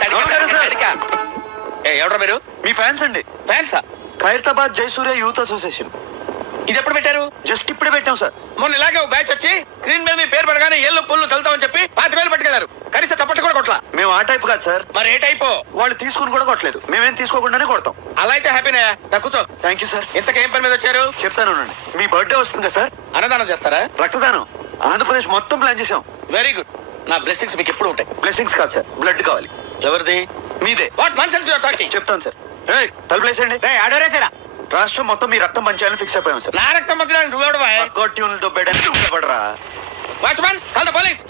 నమస్కారం సార్. ఎవరు మీరు? మీ ఫ్యాన్స్ అండి. ఫ్యాన్సా? Khairatabad Jayasurya youth association. ఇది ఎప్పుడు పెట్టారు? జస్ట్ ఇప్పుడే పెట్టాం సార్. మొన్న ఇలాగే ఒక బ్యాచ్ వచ్చి స్క్రీన్ మీద మీ పేరు పడగానే ఏళ్ళు పుల్లు చల్తామని చెప్పి 5,000 పట్టుకెళ్లారు. కనీసం చప్పట్లు కూడా కొట్లా. మేము ఆ టైప్ కాదు సార్. మరి ఏ టైపు? వాళ్ళు తీసుకుని కూడా కొట్టలేదు, మేమేం తీసుకోకుండానే కొడతాం. అలా అయితే హ్యాపీనే. కూర్చో. Thank you sir. ఇంతకేం పని మీద వచ్చారు? చెప్తాను. మీ బర్త్డే వస్తుంది కదా సార్, అన్నదానం చేస్తారా? రక్తదానం ఆంధ్రప్రదేశ్ మొత్తం ప్లాన్ చేసాం. Very good. నా బ్లెస్సింగ్స్ మీకు ఎప్పుడు ఉంటాయి. బ్లెస్సింగ్స్ కాదు సార్, బ్లడ్ కావాలి. ఎవరిది? మీదే. What nonsense you are talking? చెప్తాను సార్. తలుపులేసండి. ఆడరేసారా? రాష్ట్రం మొత్తం మీ రక్తం పంచాలని ఫిక్స్ అయిపోయాం సార్. నా రక్తం మధ్యలో నువ్వెవడవా? ట్యూన్లతో బెడరా. Watchman, call the police.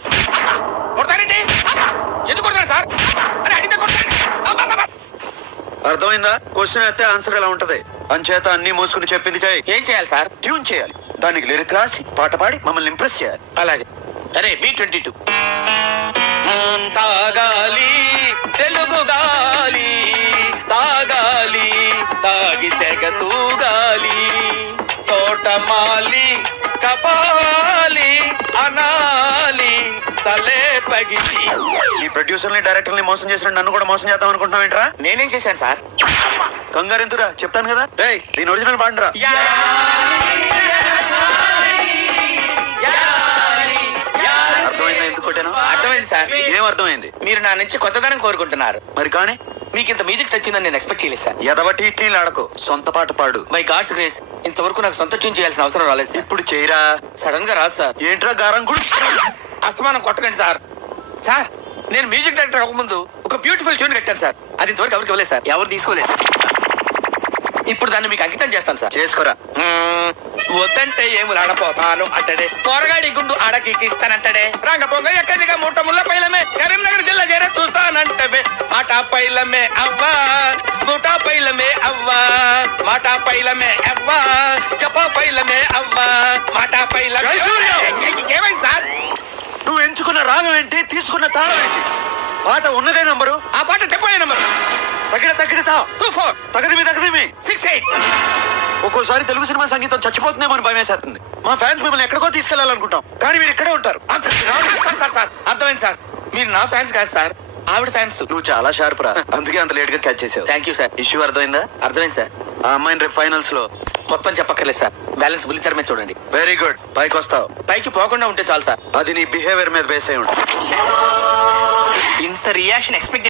కొడతారండి? ఎందుకు కొడతారు సార్? అరే అడిగితే కొడతారు. అర్థమైందా? క్వశ్చన్ అయితే ఆన్సర్ ఎలా ఉంటది. అంచేత అన్ని మూసుకుని చెప్పింది చేయి. ఏం చేయాలి సార్? ట్యూన్ చేయాలి, దానికి లిరిక్ రాసి పాట పాడి మమ్మల్ని ఇంప్రెస్ చేయాలి. అలాగే. అరే B22 తాగాలి తెలుగు గాలి, తాగాలి తాగి తెగ తూగాలి, తోటమాలి కపాలి అనాలి తలే పగిలి. ఈ ప్రొడ్యూసర్ని డైరెక్టర్ని మోసం చేసిన నన్ను కూడా మోసం చేద్దాం అనుకుంటున్నావు ఏంట్రా? నేనేం చేశాను సార్? కంగారు ఎందుకురా, చెప్తాను కదా. రేయ్, దీని ఒరిజినల్ పాడరా. అర్థమైందా ఎందుకు కొట్టాను? అర్థమైంది సార్. ఏం అర్థమైంది? మీరు నా నుంచి కొత్తదనం కోరుకుంటున్నారు. మరి కానీ మీకు ఇంత మ్యూజిక్ వచ్చిందని నేను ఎక్స్పెక్ట్ చేయలేదు సార్. ఎదవటి ఇట్లీలు ఆడకు, సొంత పాట పాడు. మై గాడ్స్ గ్రేస్, ఇంతవరకు నాకు సొంత ట్యూన్ చేయాల్సిన అవసరం రాలేదు సార్. ఇప్పుడు చేయరా. సడన్ గా రాదు సార్. ఏంట్రా గారం కూడా అస్తమానం కొట్టకండి సార్. సార్, నేను మ్యూజిక్ డైరెక్టర్ అవ్వకముందు ఒక బ్యూటిఫుల్ ట్యూన్ కట్టాను సార్. అది ఇంతవరకు ఎవరికి ఇవ్వలేదు సార్. ఎవరు తీసుకోలేదు. ఇప్పుడు దాన్ని మీకు అంకితం చేస్తాను సార్. చేసుకోరా. వద్దంటే ఏములాడపోతాను అంటడే, పొరగాడి గుండు ఆడకిస్తానంటడే, రంగ పొంగ ఎక్కదిగా మూట ముళ్ళ పైలమే, కరీంనగర్ జిల్లా చేర చూస్తానంటవే, మాట పైలమే అవ్వా మూటా పైలమే అవ్వా, మాట పైలమే అవ్వా చెప్ప పైలమే అవ్వా, మాట పైలమే. ఏమైంది సార్? నువ్వు ఎంచుకున్న రాగం ఏంటి, తీసుకున్న తాళం ఏంటి? పాట ఉన్నదే నంబరు, ఆ పాట చెప్పే నంబరు తగిడతా 24 తగదిమి 68. ఒక్కోసారి తెలుగు సినిమా సంగీతం చచ్చిపోతుందేమో అని భయమేసేస్తుంది. మా ఫ్యాన్స్ మిమ్మల్ని ఎక్కడికో తీసుకెళ్లాలనుకుంటాం, కానీ మీరు ఇక్కడే ఉంటారు. సార్ అర్థమైంది సార్. మీరు నా ఫ్యాన్స్ కాదు సార్, ఆవిడ ఫ్యాన్స్. నువ్వు చాలా షార్ప్ రా, అందుకే అంత లేట్ గా క్యాచ్ చేసావు. Thank you sir. ఇష్యూ అర్థమైందా? అర్థమైంది సార్. ఆ అమ్మాయిని రేపు ఫైనల్స్ లో మొత్తం చెప్పక్కర్లేదు సార్, బ్యాలెన్స్ బుల్లితెర మీద చూడండి. వెరీ గుడ్, పైకి వస్తావు. పైకి పోకుండా ఉంటే చాలు సార్. అది నీ బిహేవియర్ మీద బేస్ అయి ఉంటుంది. ఇంత రియాక్షన్ ఎక్స్పెక్ట్